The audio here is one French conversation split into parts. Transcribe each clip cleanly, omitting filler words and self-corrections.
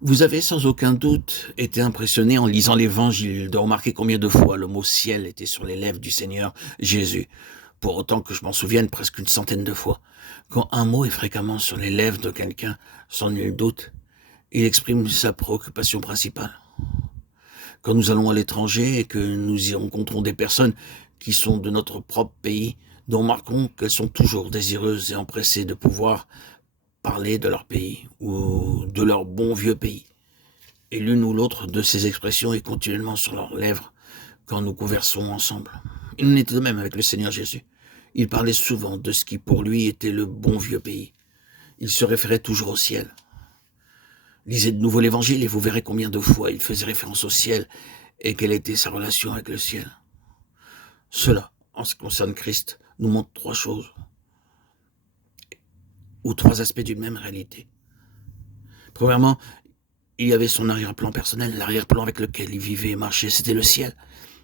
Vous avez sans aucun doute été impressionné en lisant l'Évangile de remarquer combien de fois le mot ciel était sur les lèvres du Seigneur Jésus. Pour autant que je m'en souvienne presque une centaine de fois. Quand un mot est fréquemment sur les lèvres de quelqu'un, sans nul doute, il exprime sa préoccupation principale. Quand nous allons à l'étranger et que nous y rencontrons des personnes qui sont de notre propre pays, nous remarquons qu'elles sont toujours désireuses et empressées de pouvoir parler de leur pays ou de leur bon vieux pays. Et l'une ou l'autre de ces expressions est continuellement sur leurs lèvres quand nous conversons ensemble. Il en était de même avec le Seigneur Jésus. Il parlait souvent de ce qui pour lui était le bon vieux pays. Il se référait toujours au ciel. Lisez de nouveau l'Évangile et vous verrez combien de fois il faisait référence au ciel et quelle était sa relation avec le ciel. Cela, en ce qui concerne Christ, nous montre trois choses, ou trois aspects d'une même réalité. Premièrement, il y avait son arrière-plan personnel, l'arrière-plan avec lequel il vivait et marchait, c'était le ciel.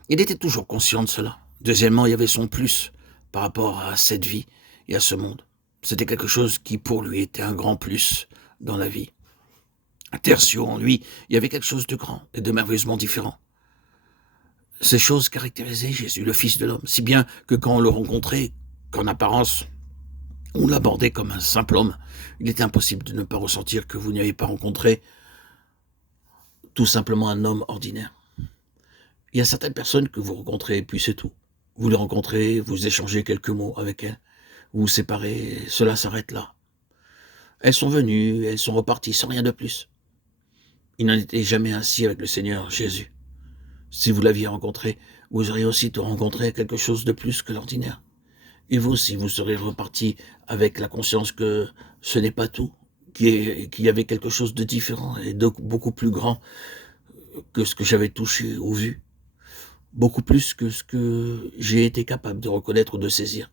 Il était toujours conscient de cela. Deuxièmement, il y avait son plus par rapport à cette vie et à ce monde. C'était quelque chose qui, pour lui, était un grand plus dans la vie. Tertio, en lui, il y avait quelque chose de grand et de merveilleusement différent. Ces choses caractérisaient Jésus, le Fils de l'homme, si bien que quand on le rencontrait, qu'en apparence, on l'abordait comme un simple homme, il était impossible de ne pas ressentir que vous n'avez pas rencontré tout simplement un homme ordinaire. Il y a certaines personnes que vous rencontrez, et puis c'est tout. Vous les rencontrez, vous échangez quelques mots avec elles, vous vous séparez, cela s'arrête là. Elles sont venues, elles sont reparties, sans rien de plus. Il n'en était jamais ainsi avec le Seigneur Jésus. Si vous l'aviez rencontré, vous auriez aussitôt rencontré quelque chose de plus que l'ordinaire. Et vous aussi, vous serez reparti avec la conscience que ce n'est pas tout, qu'il y avait quelque chose de différent et de beaucoup plus grand que ce que j'avais touché ou vu. Beaucoup plus que ce que j'ai été capable de reconnaître ou de saisir.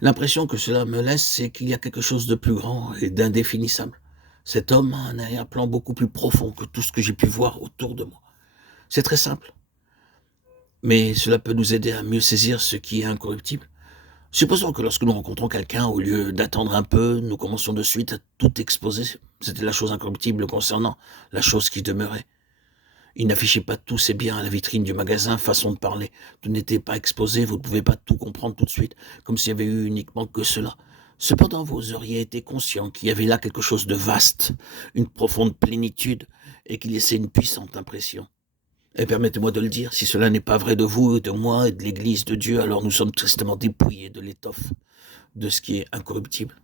L'impression que cela me laisse, c'est qu'il y a quelque chose de plus grand et d'indéfinissable. Cet homme a un arrière-plan beaucoup plus profond que tout ce que j'ai pu voir autour de moi. C'est très simple, mais cela peut nous aider à mieux saisir ce qui est incorruptible. Supposons que lorsque nous rencontrons quelqu'un, au lieu d'attendre un peu, nous commencions de suite à tout exposer. C'était la chose incorruptible concernant la chose qui demeurait. Il n'affichait pas tous ses biens à la vitrine du magasin, façon de parler. Tout n'était pas exposé, vous ne pouvez pas tout comprendre tout de suite, comme s'il y avait eu uniquement que cela. Cependant, vous auriez été conscient qu'il y avait là quelque chose de vaste, une profonde plénitude, et qui laissait une puissante impression. Et permettez-moi de le dire, si cela n'est pas vrai de vous et de moi et de l'Église de Dieu, alors nous sommes tristement dépouillés de l'étoffe, de ce qui est incorruptible.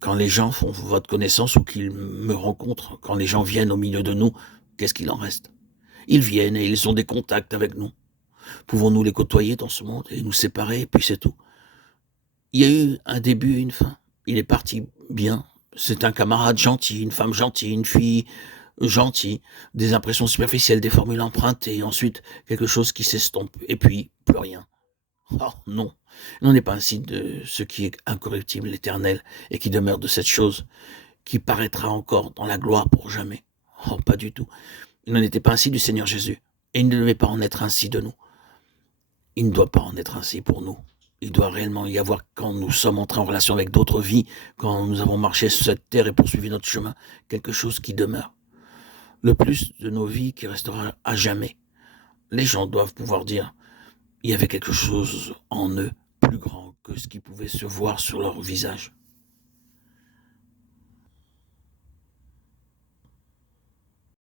Quand les gens font votre connaissance ou qu'ils me rencontrent, quand les gens viennent au milieu de nous, qu'est-ce qu'il en reste? Ils viennent et ils ont des contacts avec nous. Pouvons-nous les côtoyer dans ce monde et nous séparer, et puis c'est tout? Il y a eu un début et une fin. Il est parti bien. C'est un camarade gentil, une femme gentille, une fille gentille, des impressions superficielles, des formules empruntées, et ensuite quelque chose qui s'estompe, et puis plus rien. Oh non, il n'en est pas ainsi de ce qui est incorruptible, éternel, et qui demeure de cette chose qui paraîtra encore dans la gloire pour jamais. Oh, pas du tout. Il n'en était pas ainsi du Seigneur Jésus, et il ne devait pas en être ainsi de nous. Il ne doit pas en être ainsi pour nous. Il doit réellement y avoir, quand nous sommes entrés en relation avec d'autres vies, quand nous avons marché sur cette terre et poursuivi notre chemin, quelque chose qui demeure. Le plus de nos vies qui restera à jamais. Les gens doivent pouvoir dire, il y avait quelque chose en eux plus grand que ce qui pouvait se voir sur leur visage.